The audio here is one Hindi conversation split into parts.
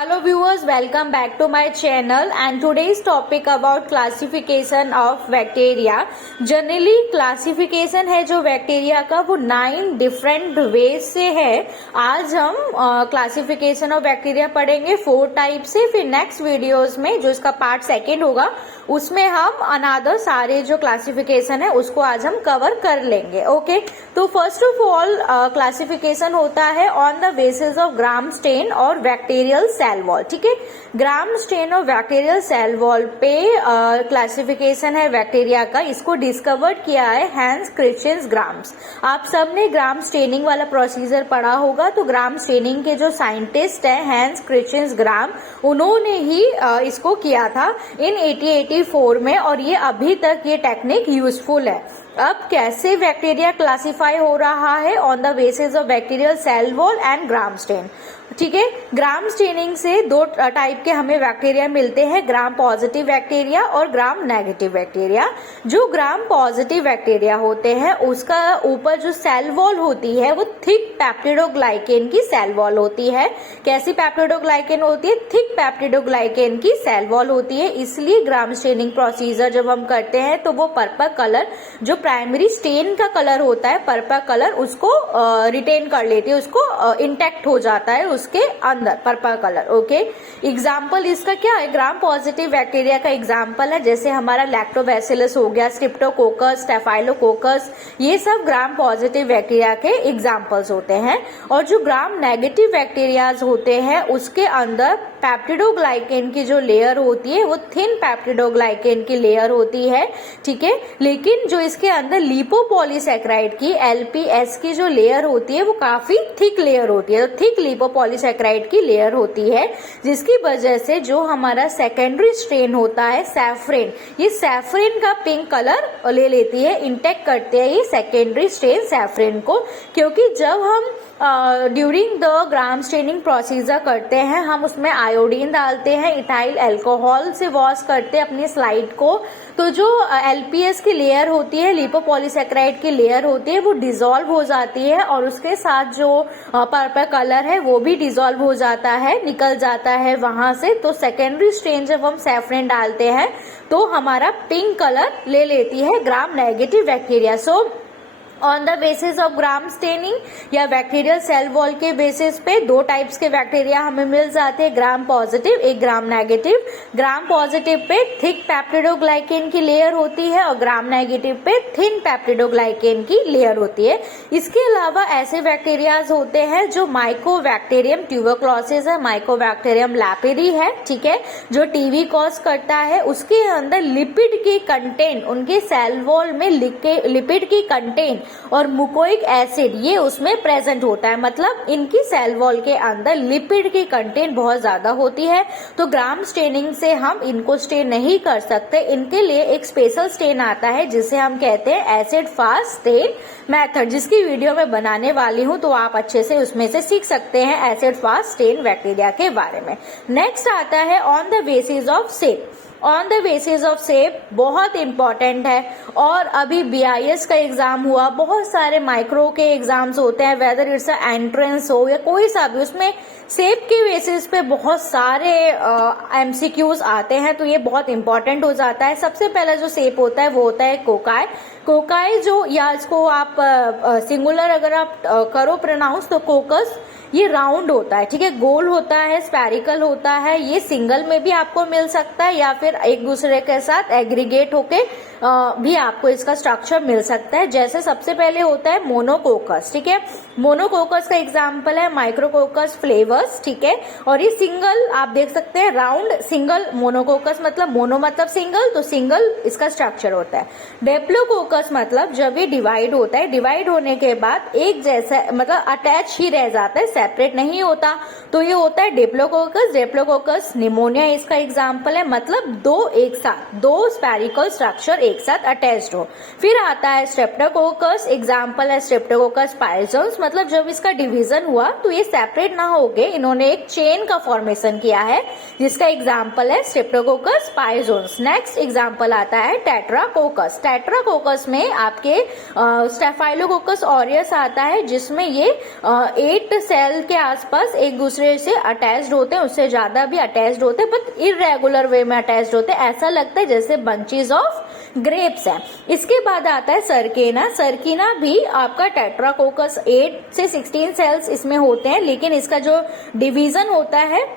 Hello viewers, welcome back to my channel and today's topic about classification of bacteria. Generally classification है जो बैक्टीरिया का वो 9 डिफरेंट वेज से है. आज हम क्लासिफिकेशन ऑफ बैक्टीरिया पढ़ेंगे 4 टाइप से. फिर नेक्स्ट वीडियोस में जो इसका पार्ट सेकेंड होगा उसमें हम अनादर सारे जो क्लासिफिकेशन है उसको आज हम कवर कर लेंगे. ओके, तो फर्स्ट ऑफ ऑल क्लासिफिकेशन होता है on the basis of gram stain और बैक्टीरियल सेल वॉल. ठीक है, ग्राम स्टेन और बैक्टीरियल सेल वॉल पे क्लासिफिकेशन है बैक्टीरिया का. इसको डिस्कवर्ड किया है हैंस क्रिश्चियन ग्राम्स. आप सबने ग्राम स्टेनिंग वाला प्रोसीजर पढ़ा होगा. तो ग्राम स्टेनिंग के जो साइंटिस्ट है हैंस क्रिश्चियन ग्राम, उन्होंने ही इसको किया था इन 1884 में और ये अभी तक ये टेक्निक यूजफुल है. अब कैसे बैक्टीरिया क्लासिफाई हो रहा है on the basis of bacterial cell wall and gram stain. ठीक है, ग्राम स्टेनिंग से 2 टाइप के हमें बैक्टीरिया मिलते हैं, ग्राम पॉजिटिव बैक्टीरिया और ग्राम नेगेटिव बैक्टीरिया. जो ग्राम पॉजिटिव बैक्टीरिया होते हैं उसका ऊपर जो सेल वॉल होती है वो थिक पेप्टिडोग्लाइकेन की सेल वॉल होती है. कैसी पेप्टिडोग्लाइकेन होती है? थिक पेप्टिडोग्लाइकेन की सेल वॉल होती है. इसलिए ग्राम स्टेनिंग प्रोसीजर जब हम करते हैं तो वो पर्पल कलर, जो प्राइमरी स्टेन का कलर होता है पर्पल कलर, उसको रिटेन कर लेती है, उसको इंटैक्ट हो जाता है उसके अंदर पर्पल कलर. ओके, एग्जाम्पल इसका क्या है? ग्राम पॉजिटिव बैक्टीरिया का एग्जाम्पल है जैसे हमारा लैक्टोबैसिलस हो गया, स्ट्रेप्टोकोकस, स्टेफाइलोकोकस, ये सब ग्राम पॉजिटिव बैक्टीरिया के एग्जाम्पल्स होते हैं. और जो ग्राम नेगेटिव बैक्टीरियाज होते हैं उसके अंदर पेप्टिडोग्लाइकेन की जो लेयर होती है वो थिन पेप्टिडोग्लाइकेन की लेयर होती है. ठीक है, लेकिन जो इसके अंदर लिपोपॉलीसैकेराइड की LPS की जो लेयर होती है वो काफी थिक लेयर होती है. तो थिक लिपोपॉलीसैकेराइड की लेयर होती है जिसकी वजह से जो हमारा सेकेंडरी स्ट्रेन होता है सैफरिन, ये सैफरिन का पिंक कलर ले लेती है, इंटेक्ट करते हैं ये सेकेंडरी स्ट्रेन सैफरिन को. क्योंकि जब हम during the gram staining procedure करते हैं हम उसमें आयोडीन डालते हैं, इथाइल अल्कोहल से वॉश करते हैं अपनी स्लाइड को. तो जो LPS की लेयर होती है, लिपोपॉलीसैकेराइड की लेयर होती है, वो डिसॉल्व हो जाती है और उसके साथ जो पर्पल कलर है वो भी डिसॉल्व हो जाता है, निकल जाता है वहां से. तो सेकेंडरी स्ट्रेन जब हम सैफरिन डालते हैं तो हमारा पिंक कलर ले लेती है gram negative bacteria. So on the basis of gram staining या बैक्टीरियल सेल वॉल के बेसिस पे 2 टाइप्स के बैक्टीरिया हमें मिल जाते हैं, ग्राम पॉजिटिव, एक gram negative. Gram positive pay thick peptidoglycan की लेयर होती है और ग्राम नेगेटिव पे थिन पेप्टिडोग्लाइकेन की लेयर होती है. इसके अलावा ऐसे बैक्टीरियाज होते हैं जो माइकोबैक्टीरियम ट्यूबरक्लोसिस है, माइकोबैक्टीरियम लैपिडी है, ठीक है, जो टीबी कॉज करता है. उसके अंदर लिपिड की कंटेंट, उनके सेल वॉल में लिपिड की कंटेंट और मुकोइक एसिड ये उसमें प्रेजेंट होता है. मतलब इनकी सेल वॉल के अंदर लिपिड की कंटेंट बहुत ज्यादा होती है. तो ग्राम स्टेनिंग से हम इनको स्टेन नहीं कर सकते. इनके लिए एक स्पेशल स्टेन आता है जिसे हम कहते हैं एसिड फास्ट स्टेन मेथड, जिसकी वीडियो मैं बनाने वाली हूं तो आप अच्छे से उसमें से सीख सकते हैं एसिड फास्ट स्टेन बैक्टीरिया के बारे में. नेक्स्ट आता है on the basis of shape. On the basis of shape बहुत इंपॉर्टेंट है. और अभी BIS का एग्जाम हुआ, बहुत सारे माइक्रो के एग्जाम्स होते हैं, वेदर इट्स एंट्रेंस हो या कोई सा भी, उसमें शेप के बेसिस पे बहुत सारे MCQs आते हैं. तो ये बहुत इंपॉर्टेंट हो जाता है. सबसे पहला जो शेप होता है वो होता है कोकाई. कोकाई जो, या इसको आप सिंगुलर अगर आप करो प्रोनाउंस तो कोकस, ये राउंड होता है, ठीक है, गोल होता है, स्पेरिकल होता है. ये सिंगल में भी आपको मिल सकता है या फिर एक दूसरे के साथ एग्रीगेट होके भी आपको इसका स्ट्रक्चर मिल सकता है. जैसे सबसे पहले होता है मोनोकोकस. ठीक है, मोनोकोकस का एग्जांपल है माइक्रोकोकस फ्लेवर्स. ठीक है, और ये सिंगल आप देख सकते हैं, राउंड सिंगल मोनोकोकस, मतलब मोनो मतलब सिंगल, तो सिंगल इसका स्ट्रक्चर होता है. डेप्लोकोकस मतलब जब ये डिवाइड होता है, डिवाइड होने के बाद एक जैसा मतलब अटैच ही रह जाता है, सेपरेट नहीं होता, तो ये होता है डिप्लोकोकस. डिप्लोकोकस निमोनिया इसका एग्जांपल है, मतलब 2 एक साथ, 2 स्पेरिकल स्ट्रक्चर एक साथ अटैच्ड हो। फिर आता है स्ट्रेप्टोकोकस, एग्जाम्पल है स्ट्रेप्टोकोकस पाइजन्स, मतलब जब इसका डिवीजन हुआ तो ये सेपरेट ना होके इन्होंने एक चेन का फॉर्मेशन किया है, जिसका एग्जाम्पल है स्ट्रेप्टोकोकस पाइजन्स। नेक्स्ट एग्जाम्पल आता है टेट्राकोकस। टेट्राकोकस में आपके स्टेफाइलोकोकस ऑरियस आता है, जिसमें ये 8 सेल के आसपास एक दूसरे से अटैच्ड होते हैं, उससे ज्यादा भी अटैच्ड होते हैं, बट इरेगुलर वे में अटैच्ड होते हैं। ऐसा लगता है जैसे बंचेस ऑफ ग्रेप्स है। इसके बाद आता है सरकेना। सरकीना भी आपका टेट्राकोकस 8 से 16 सेल्स इसमें होते हैं, लेकिन इसका जो डिवीजन होता है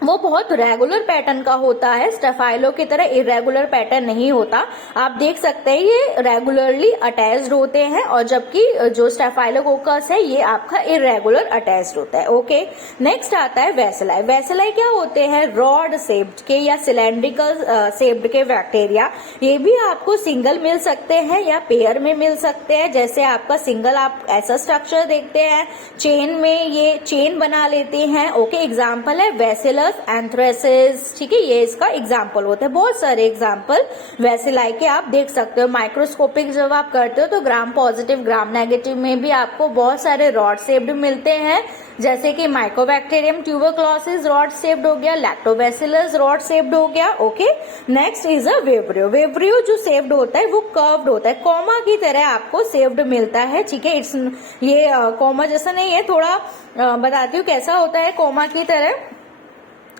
वो बहुत रेगुलर पैटर्न का होता है, स्टेफाइलो की तरह इरेगुलर पैटर्न नहीं होता। आप देख सकते हैं ये रेगुलरली अटैच्ड होते हैं, और जबकि जो स्टेफाइलोकोकस है ये आपका इरेगुलर अटैच्ड होता है। ओके, नेक्स्ट आता है वेसिलाई। वेसिलाई क्या होते हैं? रॉड शेप्ड के या सिलेंड्रिकल शेप्ड के बैक्टीरिया। ये भी आपको सिंगल मिल सकते हैं या पेयर में मिल सकते हैं। जैसे आपका सिंगल आप ऐसा स्ट्रक्चर देखते हैं, चेन में ये चेन बना लेते हैं। ओके, एग्जाम्पल है वेसिलस, एंथ्रेसिस, ठीक है, ये इसका एग्जाम्पल होता है। बहुत सारे एग्जाम्पल वेसिलाई के आप देख सकते हो। माइक्रोस्कोपिक जब आप करते हो तो ग्राम पॉजिटिव ग्राम नेगेटिव में भी आपको बहुत सारे रॉड शेप्ड मिलते हैं, जैसे कि माइकोबैक्टीरियम ट्यूबरक्लोसिस रॉड शेप्ड हो गया, लैक्टोबैसिलस रॉड शेप्ड हो गया। Okay, next is a vibrio. Vibrio जो शेप्ड होता है वो कर्व्ड होता है, कॉमा की तरह आपको शेप्ड मिलता है। ठीक है, इट्स ये कॉमा जैसा नहीं है, थोड़ा बताती हूँ कैसा होता है कॉमा की तरह।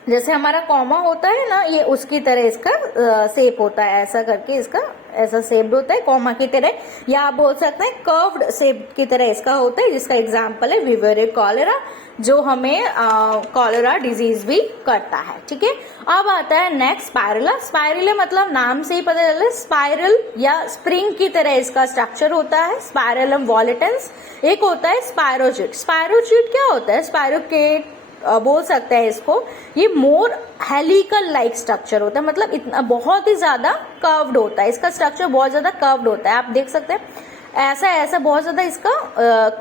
जैसे हमारा कॉमा होता है ना, ये उसकी तरह इसका शेप होता है, ऐसा करके इसका ऐसा शेप्ड होता है कॉमा की तरह, या आप बोल सकते हैं कर्व्ड शेप की तरह इसका होता है, जिसका एग्जांपल है विवेरियो कॉलेरा, जो हमें कॉलेरा डिजीज भी करता है। ठीक है, अब आता है नेक्स्ट स्पाइरुला। स्पाइरुला मतलब नाम से ही पता चलता है, स्पाइरल या स्प्रिंग की तरह इसका स्ट्रक्चर होता है। स्पाइरलम वॉलेटेंस। एक होता है स्पायरोचिट। स्पायरोचिट क्या होता है? स्पायरोकेट बोल सकते हैं इसको। ये मोर हेलिकल लाइक स्ट्रक्चर होता है, मतलब इतना बहुत ही ज्यादा कर्व्ड होता है, इसका स्ट्रक्चर बहुत ज्यादा कर्व्ड होता है। आप देख सकते हैं ऐसा बहुत ज्यादा इसका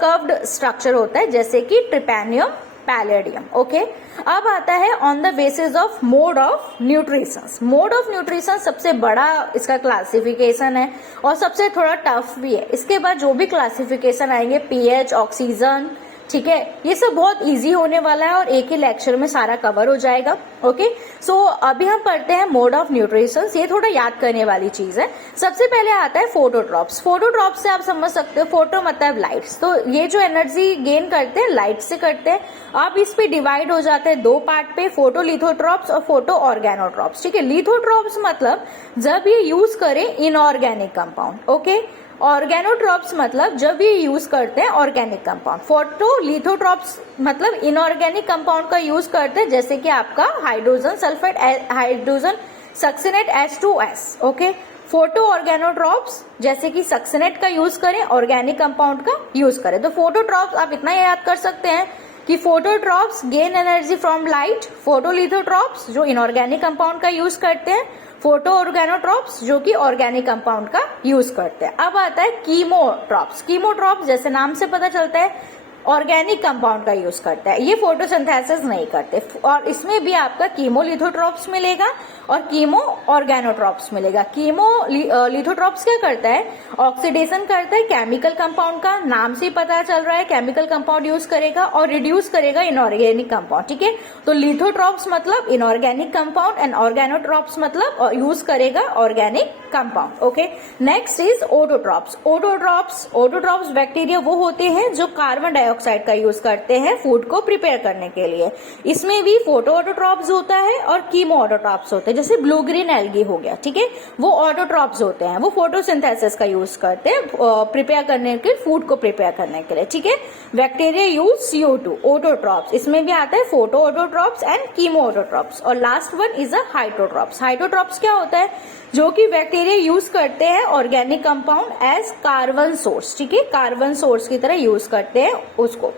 कर्व्ड स्ट्रक्चर होता है, जैसे कि ट्रिपेनियम पैलेडियम। ओके, अब आता है on the basis of mode of nutritions. Mode of nutrition सबसे बड़ा इसका क्लासिफिकेशन है और सबसे थोड़ा टफ भी है। इसके बाद जो भी क्लासिफिकेशन आएंगे, पीएच, ऑक्सीजन, ठीक है, ये सब बहुत इजी होने वाला है और एक ही लेक्चर में सारा कवर हो जाएगा। ओके, सो अभी हम पढ़ते हैं मोड ऑफ न्यूट्रिशंस। ये थोड़ा याद करने वाली चीज है। सबसे पहले आता है फोटोट्रॉप्स। फोटोट्रॉप्स से आप समझ सकते हो, फोटो मतलब लाइट्स, तो ये जो एनर्जी गेन करते हैं लाइट से करते हैं। अब इस पे डिवाइड हो जाते हैं दो पार्ट पे, फोटो लिथोट्रॉप्स और फोटो ऑर्गेनोट्रॉप्स। ठीक है, लिथोट्रॉप्स मतलब जब ये यूज करें इनऑर्गेनिक कंपाउंड। ओके, ऑर्गेनोट्रॉप्स मतलब जब ये यूज करते हैं ऑर्गेनिक कंपाउंड। फोटो लिथोट्रॉप्स मतलब इनऑर्गेनिक कंपाउंड का यूज करते हैं, जैसे कि आपका hydrogen sulphate, hydrogen succinate H2S। Okay, photo organotrophs जैसे कि सक्सिनेट का यूज करें, ऑर्गेनिक कंपाउंड का यूज करें। तो फोटोट्रॉप्स आप इतना याद कर सकते हैं कि phototrophs gain energy from light, photolithotrophs जो इनऑर्गेनिक कंपाउंड का यूज करते हैं, फोटो ऑर्गेनोट्रॉप्स जो कि ऑर्गेनिक कंपाउंड का यूज करते हैं। अब आता है कीमोट्रॉप्स। कीमोट्रॉप्स जैसे नाम से पता चलता है ऑर्गेनिक कंपाउंड का यूज करता है, ये फोटोसिंथेसिस नहीं करते। और इसमें भी आपका कीमोलिथोट्रॉप्स मिलेगा और कीमो ऑर्गेनोट्रॉप्स मिलेगा। कीमो लिथोट्रॉप्स क्या करता है? ऑक्सीडेशन करता है केमिकल कंपाउंड का, नाम से ही पता चल रहा है केमिकल कंपाउंड यूज करेगा और रिड्यूस करेगा इनऑर्गेनिक कंपाउंड। ठीक है, तो लिथोट्रॉप्स मतलब इनऑर्गेनिक कंपाउंड एंड ऑर्गेनोट्रॉप्स मतलब यूज करेगा organic compound. Okay, next is autotrophs. Autotrophs bacteria वो होते हैं जो कार्बन डाइऑक्साइड का यूज करते हैं फूड को प्रिपेयर करने के लिए। इसमें भी फोटो ऑटोट्रॉप्स होता है और कीमो ऑटोट्रॉप्स होते हैं, जैसे ब्लू ग्रीन एल्गी हो गया। ठीक है, वो ऑटोट्रॉप्स होते हैं, वो फोटोसिंथेसिस का यूज करते हैं प्रिपेयर करने के, फूड को प्रिपेयर करने के लिए। ठीक है, बैक्टीरिया यूज CO2। ओटोट्रॉप्स इसमें भी आता है photo autotrophs and chemo autotrophs. और last one is a hydrotrophs. Hydrotrophs क्या होता है? जो कि बैक्टीरिया यूज करते हैं organic compound as carbon source. ठीक है, कार्बन सोर्स की तरह यूज करते हैं उसको।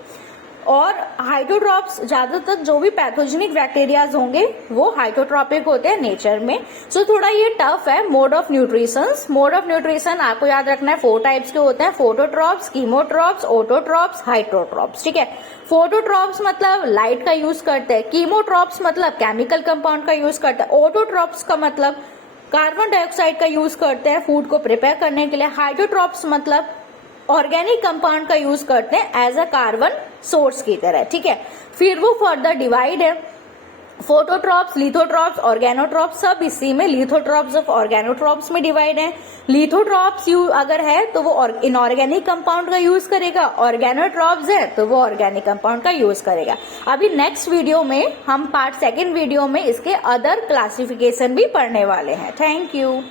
और हाइड्रोट्रॉप्स ज्यादातर जो भी पैथोजेनिक बैक्टीरियाज होंगे वो हाइड्रोट्रॉपिक होते हैं नेचर में। सो थोड़ा ये टफ है mode of nutrition. Mode of nutrition आपको याद रखना है 4 टाइप्स के होते हैं, फोटोट्रॉप्स, कीमोट्रॉप्स, ओटोट्रॉप्स, हाइड्रोट्रॉप्स। ठीक है, फोटोट्रॉप्स मतलब लाइट का यूज करते हैं, कीमोट्रॉप्स मतलब केमिकल कंपाउंड का यूज करते हैं, ओटोट्रॉप्स का मतलब कार्बन डाइऑक्साइड का यूज करते हैं फूड को प्रिपेयर करने के लिए। हाइड्रोट्रॉप्स मतलब ऑर्गेनिक कंपाउंड का यूज करते हैं एज अ कार्बन सोर्स की तरह, ठीक है। फिर वो फर्दर डिवाइड है, फोटोट्रॉप्स, लिथोट्रॉप्स, ऑर्गेनोट्रॉप्स, सब इसी में लिथोट्रॉप्स ऑफ ऑर्गेनोट्रॉप्स में डिवाइड है। लिथोट्रॉप्स अगर है तो वो इनऑर्गेनिक कंपाउंड का यूज करेगा, ऑर्गेनोट्रॉप्स है तो वो ऑर्गेनिक कंपाउंड का यूज करेगा। अभी नेक्स्ट वीडियो में हम पार्ट सेकंड वीडियो में इसके अदर क्लासिफिकेशन भी पढ़ने वाले हैं। Thank you.